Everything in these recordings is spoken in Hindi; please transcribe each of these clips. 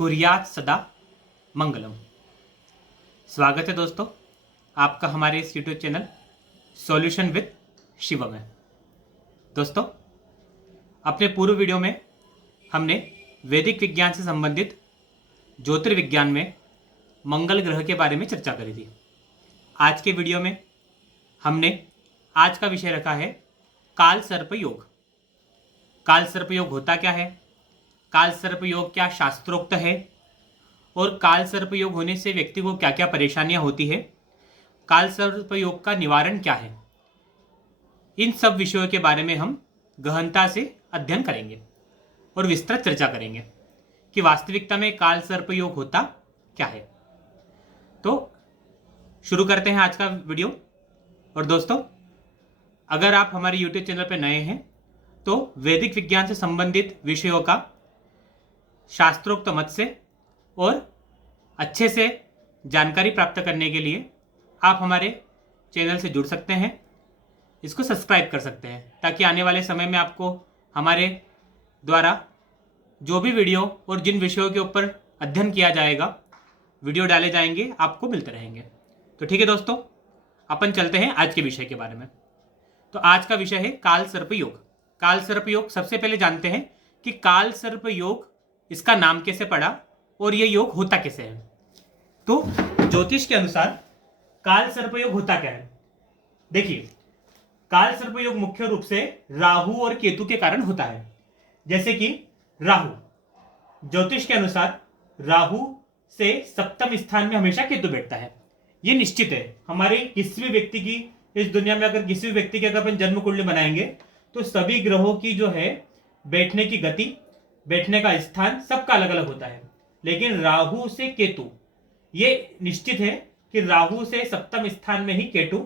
कुर्यात सदा मंगलम। स्वागत है दोस्तों आपका हमारे इस YouTube channel solution with Shivam में। दोस्तों, अपने पूर्व वीडियो में हमने वैदिक विज्ञान से संबंधित ज्योतिर्विज्ञान में मंगल ग्रह के बारे में चर्चा करी थी। आज के वीडियो में हमने आज का विषय रखा है काल सर्प योग। काल सर्प योग होता क्या है, काल सर्प योग क्या शास्त्रोक्त है और काल सर्प योग होने से व्यक्ति को क्या क्या परेशानियां होती है, काल सर्प योग का निवारण क्या है, इन सब विषयों के बारे में हम गहनता से अध्ययन करेंगे और विस्तृत चर्चा करेंगे कि वास्तविकता में काल सर्प योग होता क्या है। तो शुरू करते हैं आज का वीडियो। और दोस्तों, अगर आप हमारे YouTube चैनल पर नए हैं तो वैदिक विज्ञान से संबंधित विषयों का शास्त्रोक्त मत से और अच्छे से जानकारी प्राप्त करने के लिए आप हमारे चैनल से जुड़ सकते हैं, इसको सब्सक्राइब कर सकते हैं, ताकि आने वाले समय में आपको हमारे द्वारा जो भी वीडियो और जिन विषयों के ऊपर अध्ययन किया जाएगा, वीडियो डाले जाएंगे, आपको मिलते रहेंगे। तो ठीक है दोस्तों, अपन चलते हैं आज के विषय के बारे में। तो आज का विषय है काल सर्प योग। काल सर्प योग, सबसे पहले जानते हैं कि काल सर्प योग इसका नाम कैसे पड़ा और यह योग होता कैसे है। तो ज्योतिष के अनुसार काल सर्प योग होता क्या है। देखिए, काल सर्प योग मुख्य रूप से राहु और केतु के कारण होता है। जैसे कि राहु, ज्योतिष के अनुसार राहु से सप्तम स्थान में हमेशा केतु बैठता है। यह निश्चित है। हमारे किसी भी व्यक्ति की, इस दुनिया में अगर किसी भी व्यक्ति की अगर अपन जन्म कुंडली बनाएंगे तो सभी ग्रहों की जो है बैठने की गति, बैठने का स्थान सबका अलग अलग होता है। लेकिन राहु से केतु, ये निश्चित है कि राहु से सप्तम स्थान में ही केतु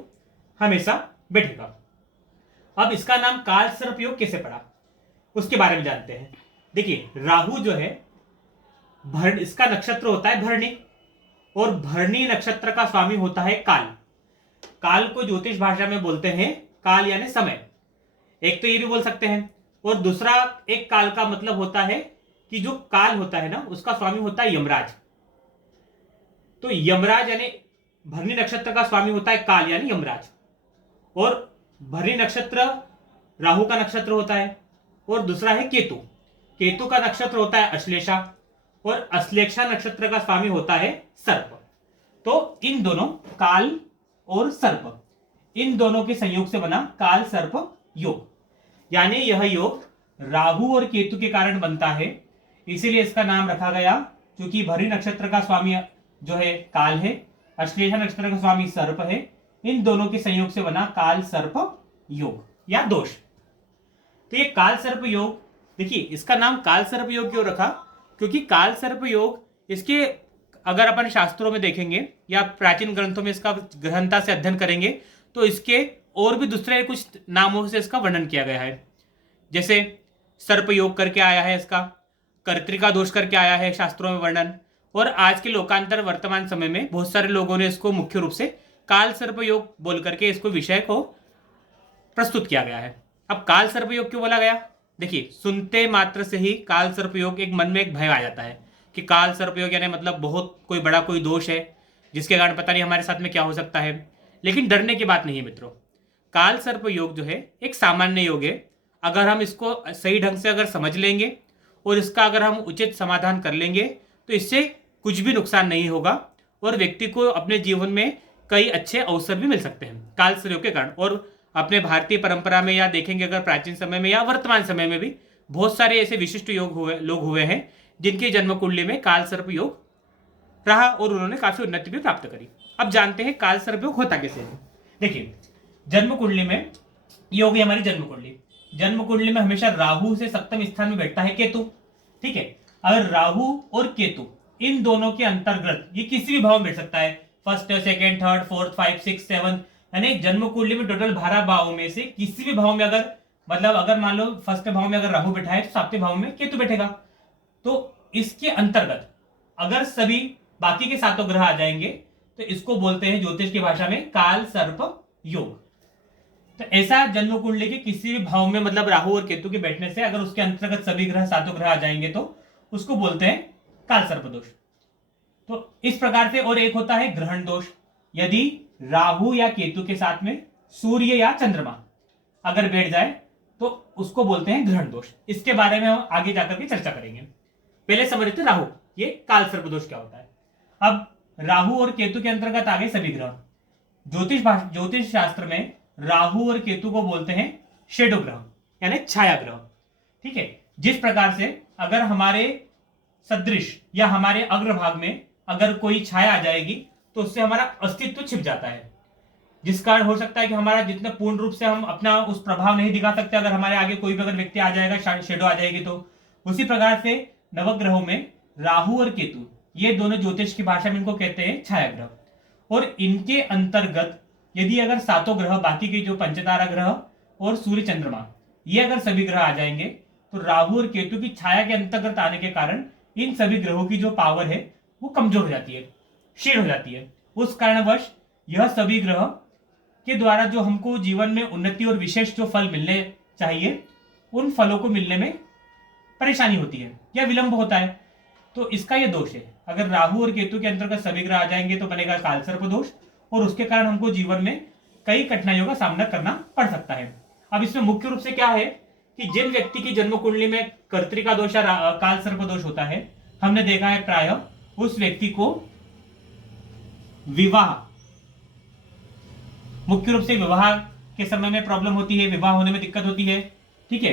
हमेशा बैठेगा। अब इसका नाम काल सर्प योग कैसे पड़ा, उसके बारे में जानते हैं। देखिए, राहु जो है इसका नक्षत्र होता है भरणी, और भरणी नक्षत्र का स्वामी होता है काल। काल को ज्योतिष भाषा में बोलते हैं काल यानी समय। एक तो ये भी बोल सकते हैं, और दूसरा एक काल का मतलब होता है कि जो काल होता है ना, उसका स्वामी होता है यमराज। तो यमराज यानी भरणी नक्षत्र का स्वामी होता है काल यानी यमराज। और भरणी नक्षत्र राहु का नक्षत्र होता है। और दूसरा है केतु। केतु का नक्षत्र होता है अश्लेषा, और अश्लेषा नक्षत्र का स्वामी होता है सर्प। तो इन दोनों, काल और सर्प, इन दोनों के संयोग से बना काल सर्प योग। यानी यह योग राहु और केतु के कारण बनता है, इसीलिए इसका नाम रखा गया। क्योंकि भरी नक्षत्र का स्वामी जो है काल है, अश्लेषा नक्षत्र का स्वामी सर्प है, इन दोनों के संयोग से बना काल सर्प योग या दोष। तो ये काल सर्प योग, देखिए इसका नाम काल सर्प योग क्यों रखा, क्योंकि काल सर्प योग, इसके अगर अपन शास्त्रों में देखेंगे या प्राचीन ग्रंथों में इसका गहनता से अध्ययन करेंगे तो इसके और भी दूसरे कुछ नामों से इसका वर्णन किया गया है। जैसे सर्प योग करके आया है, इसका कर्तिका दोष करके आया है शास्त्रों में वर्णन। और आज के लोकांतर वर्तमान समय में बहुत सारे लोगों ने इसको मुख्य रूप से काल सर्प योग बोल करके इसको विषय को प्रस्तुत किया गया है। अब काल सर्प योग क्यों बोला गया, देखिए सुनते मात्र से ही काल सर्प योग एक मन में एक भय आ जाता है कि काल सर्प योग यानी मतलब बहुत कोई बड़ा कोई दोष है जिसके कारण पता नहीं हमारे साथ में क्या हो सकता है। लेकिन डरने की बात नहीं है मित्रों। काल सर्प योग जो है एक सामान्य योग है। अगर हम इसको सही ढंग से अगर समझ लेंगे और इसका अगर हम उचित समाधान कर लेंगे तो इससे कुछ भी नुकसान नहीं होगा और व्यक्ति को अपने जीवन में कई अच्छे अवसर भी मिल सकते हैं काल सर्प योग के कारण। और अपने भारतीय परंपरा में या देखेंगे अगर प्राचीन समय में या वर्तमान समय में भी बहुत सारे ऐसे विशिष्ट लोग हुए हैं जिनकी जन्म कुंडली में काल सर्प योग रहा और उन्होंने काफी उन्नति भी प्राप्त करी। अब जानते हैं काल सर्प योग होता कैसे है। देखिए, जन्म कुंडली में योग है हमारी जन्म कुंडली। जन्म कुंडली में हमेशा राहु से सप्तम स्थान में बैठता है केतु। ठीक है, अगर राहु और केतु इन दोनों के अंतर्गत ये किसी भी भाव में बैठ सकता है, फर्स्ट, सेकंड, थर्ड, फोर्थ, 5, 6, 7, यानी जन्म कुंडली में टोटल 12 भाव में से किसी भी भाव में अगर, मतलब अगर मान लो फर्स्ट भाव में अगर राहु बैठा है तो सातवें भाव में केतु बैठेगा। तो इसके अंतर्गत अगर सभी बाकी के सातों ग्रह आ जाएंगे तो इसको बोलते हैं ज्योतिष की भाषा में काल सर्प योग। तो ऐसा जन्म कुंडली के किसी भी भाव में, मतलब राहु और केतु के बैठने से अगर उसके अंतर्गत सभी ग्रह, सातों ग्रह आ जाएंगे तो उसको बोलते हैं काल सर्प दोष। तो इस प्रकार से, और एक होता है ग्रहण दोष, यदि राहु या केतु के साथ में सूर्य या चंद्रमा अगर बैठ जाए तो उसको बोलते हैं ग्रहण दोष। इसके बारे में हम आगे जाकर के चर्चा करेंगे। पहले समझ लेते राहु, ये काल सर्प दोष क्या होता है। अब राहु और केतु के अंतर्गत आ गए सभी ग्रह। ज्योतिष शास्त्र में राहु और केतु को बोलते हैं शेडो ग्रह, यानी छाया ग्रह। ठीक है, जिस प्रकार से अगर हमारे सदृश या हमारे अग्रभाग में अगर कोई छाया आ जाएगी तो उससे हमारा अस्तित्व छिप जाता है, जिस कारण हो सकता है कि हमारा जितने पूर्ण रूप से हम अपना उस प्रभाव नहीं दिखा सकते। अगर हमारे आगे कोई भी अगर व्यक्ति आ जाएगा, शेडो आ जाएगी, तो उसी प्रकार से नवग्रहों में राहु और केतु, ये दोनों ज्योतिष की भाषा में इनको कहते हैं छाया ग्रह। और इनके अंतर्गत यदि अगर सातों ग्रह, बाकी के जो पंचतारा ग्रह और सूर्य चंद्रमा, ये अगर सभी ग्रह आ जाएंगे तो राहु और केतु की छाया के अंतर्गत आने के कारण इन सभी ग्रहों की जो पावर है वो कमजोर हो जाती है, क्षीण हो जाती है। उस कारणवश यह सभी ग्रह के द्वारा जो हमको जीवन में उन्नति और विशेष जो फल मिलने चाहिए, उन फलों को मिलने में परेशानी होती है या विलंब होता है। तो इसका यह दोष है। अगर राहु और केतु के अंतर्गत सभी ग्रह आ जाएंगे तो बनेगा कालसर्प दोष, और उसके कारण हमको जीवन में कई कठिनाइयों का सामना करना पड़ सकता है। अब इसमें मुख्य रूप से क्या है कि जिन व्यक्ति की जन्म कुंडली में कर्तृका दोष या कालसर्प दोष होता है, हमने देखा है प्रायः उस व्यक्ति को विवाह, मुख्य रूप से विवाह के समय में प्रॉब्लम होती है, विवाह होने में दिक्कत होती है। ठीक है,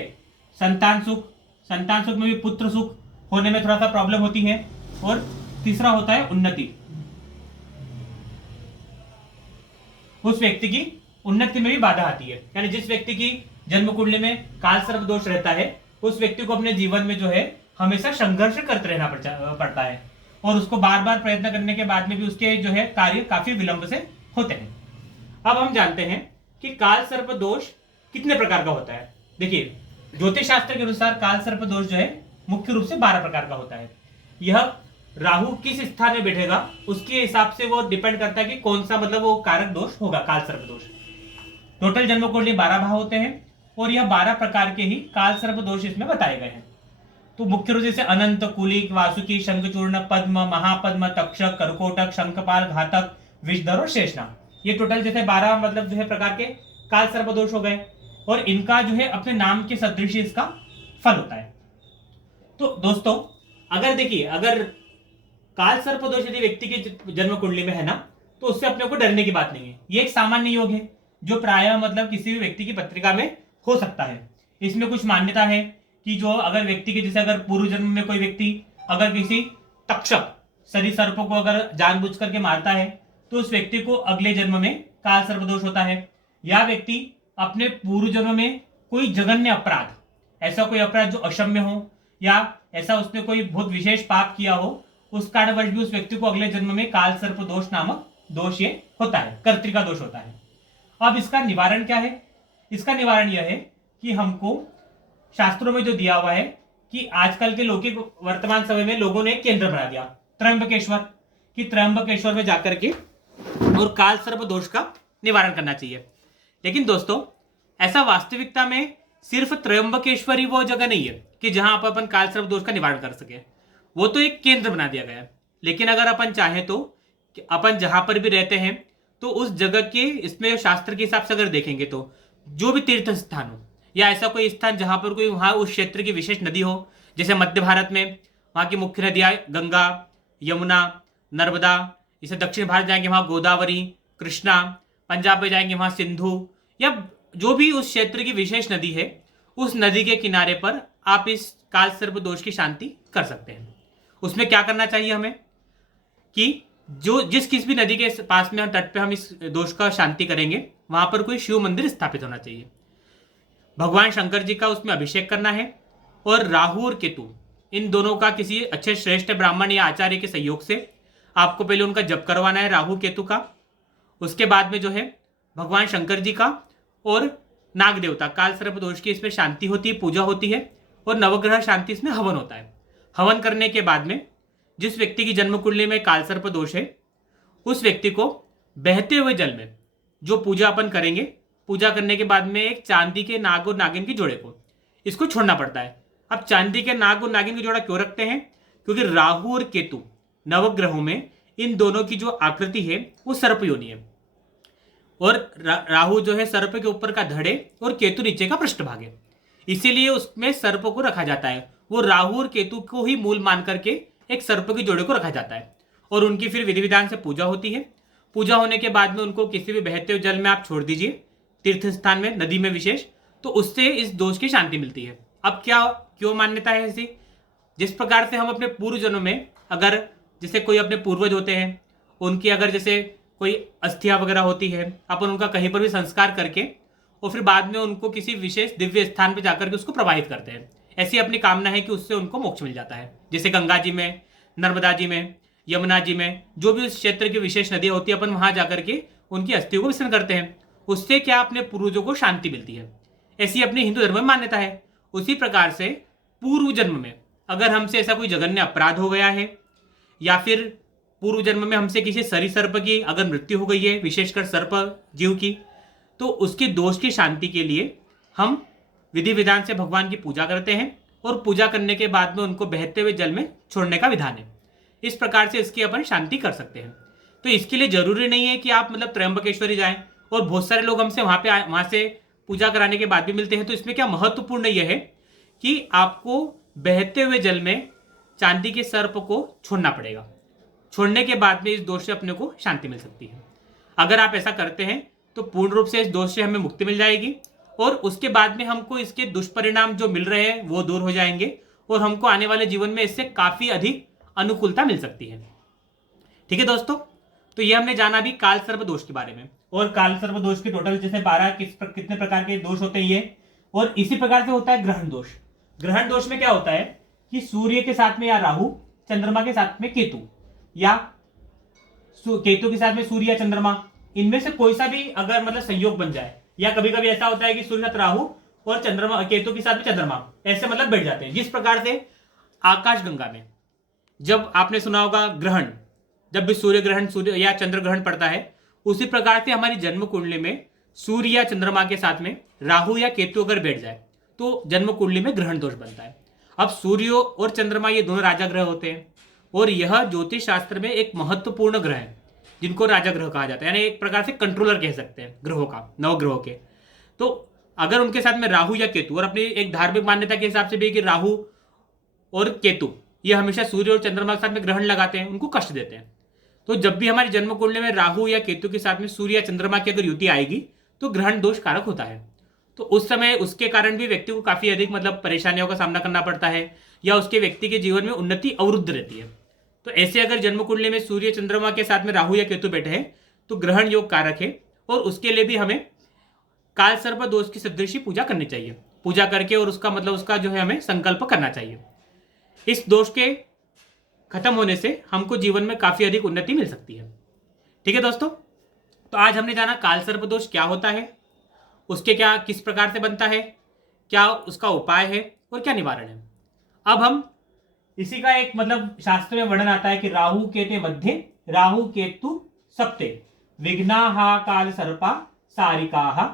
संतान सुख में भी पुत्र सुख होने में थोड़ा सा प्रॉब्लम होती है। और तीसरा होता है उन्नति, उस व्यक्ति की उन्नति में भी बाधा आती है। यानी जिस व्यक्ति की जन्म कुंडली में कालसर्प दोष रहता है, उस व्यक्ति को अपने जीवन में जो है हमेशा संघर्ष करते रहना पड़ता है, और उसको बार बार प्रयत्न करने के बाद में भी उसके जो है कार्य काफी विलंब से होते हैं। अब हम जानते हैं कि काल सर्प दोष कितने प्रकार का होता है। देखिए, ज्योतिष शास्त्र के अनुसार काल सर्प दोष जो है मुख्य रूप से 12 प्रकार का होता है। यह राहु किस स्थान में बैठेगा उसके हिसाब से वो डिपेंड करता है कि कौन सा मतलब वो कारक दोष होगा काल सर्प दोष। टोटल जन्म कुंडली 12 भाव होते हैं, और यह 12 प्रकार के ही काल सर्प दोष इसमें बताए गए हैं। तो मुख्य रूप से अनंत, कुलिक, वासुकी, शंखचूर्ण, पद्म, महापद्म, तक्षक, कर्कोटक, शंखपाल, घातक, विषधर और शेषनाग, ये टोटल जैसे 12 मतलब जो है प्रकार के काल सर्प दोष हो गए, और इनका जो है अपने नाम के सदृश इसका फल होता है। तो दोस्तों, अगर देखिए, अगर काल सर्प दोष यदि व्यक्ति के जन्म कुंडली में है ना, तो उससे अपने को डरने की बात नहीं है। ये एक सामान्य योग है जो प्रायः मतलब किसी भी व्यक्ति की पत्रिका में हो सकता है। इसमें कुछ मान्यता है कि जो अगर व्यक्ति के, जैसे अगर पूर्व जन्म में कोई व्यक्ति अगर किसी तक्षक सरी सर्प को अगर जानबूझ करके मारता है तो उस व्यक्ति को अगले जन्म में काल सर्प दोष होता है। या व्यक्ति अपने पूर्व जन्म में कोई जघन्य अपराध, ऐसा कोई अपराध जो अक्षम्य हो, या ऐसा उसने कोई बहुत विशेष पाप किया हो, उस कारणवश भी उस व्यक्ति को अगले जन्म में काल सर्प दोष नामक दोष ये होता है, कर्तृका दोष होता है। अब इसका निवारण क्या है? इसका निवारण यह है कि हमको शास्त्रों में जो दिया हुआ है कि आजकल के लौकिक वर्तमान समय में लोगों ने एक केंद्र बना दिया त्रयंबकेश्वर, कि त्रयंबकेश्वर में जाकर के और काल सर्प दोष का निवारण करना चाहिए। लेकिन दोस्तों, ऐसा वास्तविकता में सिर्फ त्रयंबकेश्वर ही वो जगह नहीं है कि जहां आप अपन काल सर्प दोष का निवारण कर सके। वो तो एक केंद्र बना दिया गया है, लेकिन अगर अपन चाहें तो अपन जहां पर भी रहते हैं तो उस जगह के, इसमें शास्त्र के हिसाब से अगर देखेंगे तो जो भी तीर्थ स्थान हो या ऐसा कोई स्थान जहां पर कोई वहां उस क्षेत्र की विशेष नदी हो, जैसे मध्य भारत में वहां की मुख्य नदियां गंगा, यमुना, नर्मदा, इसे दक्षिण भारत जाएंगे वहां गोदावरी, कृष्णा, पंजाब में जाएंगे वहां सिंधु, या जो भी उस क्षेत्र की विशेष नदी है, उस नदी के किनारे पर आप इस काल सर्प दोष की शांति कर सकते हैं। उसमें क्या करना चाहिए हमें कि जो जिस किस भी नदी के पास में तट पे हम इस दोष का शांति करेंगे वहां पर कोई शिव मंदिर स्थापित होना चाहिए, भगवान शंकर जी का उसमें अभिषेक करना है, और राहु और केतु इन दोनों का किसी अच्छे श्रेष्ठ ब्राह्मण या आचार्य के सहयोग से आपको पहले उनका जप करवाना है राहु केतु का। उसके बाद में जो है भगवान शंकर जी का और नाग देवता काल सर्प दोष की इसमें शांति होती है, पूजा होती है, और नवग्रह शांति इसमें हवन होता है। हवन करने के बाद में जिस व्यक्ति की जन्म कुंडली में काल सर्प दोष है, उस व्यक्ति को बहते हुए जल में जो पूजा अपन करेंगे, पूजा करने के बाद में एक चांदी के नाग और नागिन के जोड़े को इसको छोड़ना पड़ता है। अब चांदी के नाग और नागिन का जोड़ा क्यों रखते हैं? क्योंकि राहु और केतु नवग्रहों में इन दोनों की जो आकृति है वो सर्प योनि है, और राहु जो है सर्प के ऊपर का धड़ है और केतु नीचे का पृष्ठभाग है, इसीलिए उसमें सर्प को रखा जाता है। वो राहु और केतु को ही मूल मान करके एक सर्प की जोड़े को रखा जाता है, और उनकी फिर विधि विधान से पूजा होती है। पूजा होने के बाद में उनको किसी भी बहते हुए जल में आप छोड़ दीजिए, तीर्थ स्थान में, नदी में विशेष, तो उससे इस दोष की शांति मिलती है। अब क्या क्यों मान्यता है ऐसी? जिस प्रकार से हम अपने पूर्व जन्म में, अगर जैसे कोई अपने पूर्वज होते हैं, उनकी अगर जैसे कोई अस्थियां वगैरह होती है, अपन उनका कहीं पर भी संस्कार करके और फिर बाद में उनको किसी विशेष दिव्य स्थान पर जाकर के उसको प्रवाहित करते हैं। ऐसी अपनी कामना है कि उससे उनको मोक्ष मिल जाता है। जैसे गंगा जी में, नर्मदा जी में, यमुना जी में, जो भी उस क्षेत्र की विशेष नदियां होती है, अपन वहां जाकर के उनकी अस्थियों को विसर्जन करते हैं। उससे क्या अपने पूर्वजों को शांति मिलती है। ऐसी अपनी हिंदू धर्म में मान्यता है। उसी प्रकार से पूर्व जन्म में अगर हमसे ऐसा कोई जघन्य अपराध हो गया है, या फिर पूर्व जन्म में हमसे किसी सरीसर्प की अगर मृत्यु हो गई है, विशेषकर सर्प जीव की, तो उसके दोष की शांति के लिए हम विधि विधान से भगवान की पूजा करते हैं, और पूजा करने के बाद में उनको बहते हुए जल में छोड़ने का विधान है। इस प्रकार से इसकी अपन शांति कर सकते हैं। तो इसके लिए जरूरी नहीं है कि आप मतलब त्रयंबकेश्वरी जाएं, और बहुत सारे लोग हमसे वहां से पूजा कराने के बाद भी मिलते हैं। तो इसमें क्या महत्वपूर्ण यह है कि आपको बहते हुए जल में चांदी के सर्प को छोड़ना पड़ेगा। छोड़ने के बाद में इस दोष से अपने को शांति मिल सकती है। अगर आप ऐसा करते हैं तो पूर्ण रूप से इस दोष से हमें मुक्ति मिल जाएगी, और उसके बाद में हमको इसके दुष्परिणाम जो मिल रहे हैं वो दूर हो जाएंगे, और हमको आने वाले जीवन में इससे काफी अधिक अनुकूलता मिल सकती है। ठीक है दोस्तों, तो ये हमने जाना अभी काल सर्प दोष के बारे में। और काल सर्प दोष के टोटल जैसे 12 कितने प्रकार के दोष होते हैं ये, और इसी प्रकार से होता है ग्रहण दोष। ग्रहण दोष में क्या होता है कि सूर्य के साथ में या राहु, चंद्रमा के साथ में केतु, या केतु के साथ में सूर्य या चंद्रमा, इनमें से कोई सा भी अगर मतलब संयोग बन जाए, या कभी कभी ऐसा होता है कि सूर्य साथ राहु और चंद्रमा, केतु के साथ में चंद्रमा ऐसे मतलब बैठ जाते हैं। जिस प्रकार से आकाशगंगा में जब आपने सुना होगा ग्रहण, जब भी सूर्य ग्रहण, सूर्य या चंद्र ग्रहण पड़ता है, उसी प्रकार से हमारी जन्म कुंडली में सूर्य या चंद्रमा के साथ में राहु या केतु अगर बैठ जाए तो जन्म कुंडली में ग्रहण दोष बनता है। अब सूर्य और चंद्रमा ये दोनों राजा ग्रह होते हैं, और यह ज्योतिष शास्त्र में एक महत्वपूर्ण ग्रह है जिनको राजा ग्रह कहा जाता है, यानी एक प्रकार से कंट्रोलर कह सकते हैं ग्रहों का, नवग्रहों के। तो अगर उनके साथ में राहु या केतु, और अपनी एक धार्मिक मान्यता के हिसाब से भी कि राहु और केतु ये हमेशा सूर्य और चंद्रमा के साथ में ग्रहण लगाते हैं, उनको कष्ट देते हैं। तो जब भी हमारी जन्म कुंडली में राहु या केतु के साथ में सूर्य या चंद्रमा की अगर युति आएगी तो ग्रहण दोष कारक होता है। तो उस समय उसके कारण भी व्यक्ति को काफी अधिक मतलब परेशानियों का सामना करना पड़ता है, या उसके व्यक्ति के जीवन में उन्नति अवरुद्ध रहती है। तो ऐसे अगर जन्म कुंडली में सूर्य चंद्रमा के साथ में राहु या केतु बैठे हैं तो ग्रहण योग कारक है, और उसके लिए भी हमें काल सर्प दोष की सदृशी पूजा करनी चाहिए। पूजा करके और उसका मतलब उसका जो है हमें संकल्प करना चाहिए। इस दोष के खत्म होने से हमको जीवन में काफी अधिक उन्नति मिल सकती है। ठीक है दोस्तों, तो आज हमने जाना काल सर्प दोष क्या होता है, उसके क्या किस प्रकार से बनता है, क्या उसका उपाय है और क्या निवारण है। अब हम इसी का एक मतलब शास्त्र में वर्णन आता है कि राहु केते मध्य राहु केतु सप्ते विघ्नाहा काल सर्पा सारिकाहा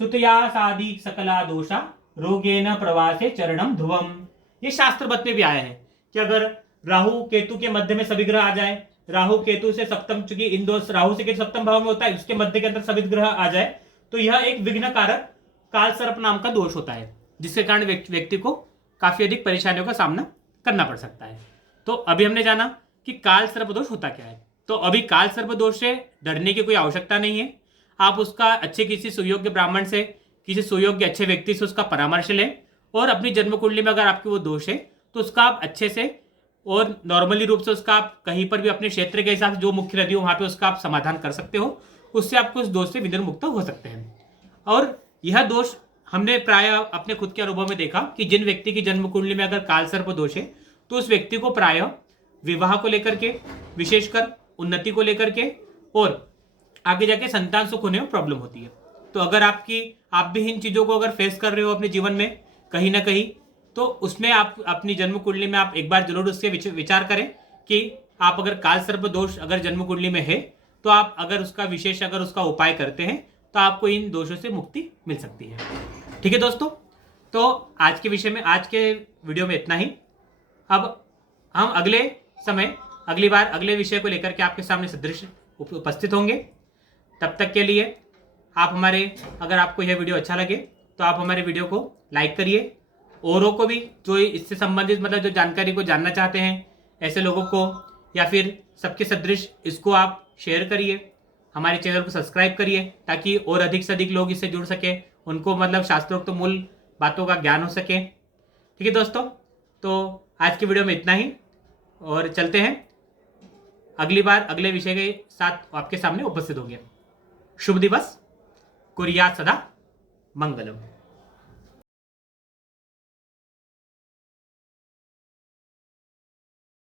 सुतया सादी सकला दोषा रोगेन प्रवासे चरणम ध्रुवम। ये शास्त्र मत में भी आया है कि अगर राहु केतु के मध्य में सभी ग्रह आ जाए, राहु केतु से सप्तम, चूंकि इन दो राहु से केतु सप्तम भाव में होता है, उसके मध्य के अंदर सभी ग्रह आ जाए तो यह एक विघ्न कारक काल सर्प नाम का दोष होता है, जिसके कारण व्यक्ति को काफी अधिक परेशानियों का सामना करना पड़ सकता है। तो अभी हमने जाना कि काल सर्प दोष होता क्या है। तो अभी काल सर्प दोष से डरने की कोई आवश्यकता नहीं है। आप उसका अच्छे किसी सुयोग्य ब्राह्मण से, किसी सुयोग्य अच्छे व्यक्ति से उसका परामर्श लें, और अपनी जन्म कुंडली में अगर आपकी वो दोष है तो उसका आप अच्छे से और नॉर्मली रूप से उसका आप कहीं पर भी अपने क्षेत्र के हिसाब से जो मुख्य नदी हो वहां पे उसका आप समाधान कर सकते हो। उससे आपको उस दोष से विघ्न मुक्त हो सकते हैं। और यह दोष हमने प्राय अपने खुद के अनुभव में देखा कि जिन व्यक्ति की जन्म कुंडली में अगर काल सर्प दोष है तो उस व्यक्ति को प्राय विवाह को लेकर के, विशेषकर उन्नति को लेकर के, और आगे जाके संतान सुख होने में प्रॉब्लम होती है। तो अगर आप भी इन चीजों को अगर फेस कर रहे हो अपने जीवन में कहीं ना कहीं, तो उसमें आप अपनी जन्म कुंडली में आप एक बार जरूर उससे विचार करें कि आप अगर काल सर्प दोष अगर जन्म कुंडली में है तो आप अगर उसका विशेष अगर उसका उपाय करते हैं तो आपको इन दोषों से मुक्ति मिल सकती है। ठीक है दोस्तों, तो आज के विषय में, आज के वीडियो में इतना ही। अब हम अगली बार अगले विषय को लेकर के आपके सामने सदृश उपस्थित होंगे। तब तक के लिए अगर आपको यह वीडियो अच्छा लगे तो आप हमारे वीडियो को लाइक करिए, औरों को भी जो इससे संबंधित मतलब जो जानकारी को जानना चाहते हैं ऐसे लोगों को, या फिर सबके सदृश इसको आप शेयर करिए। हमारे चैनल को सब्सक्राइब करिए ताकि और अधिक से अधिक लोग इससे जुड़ सके, उनको मतलब शास्त्रोक्त मूल बातों का ज्ञान हो सके। ठीक है दोस्तों, तो आज की वीडियो में इतना ही, और चलते हैं अगली बार अगले विषय के साथ आपके सामने उपस्थित होंगे। शुभ दिवस, कुर्यात् सदा मंगलम।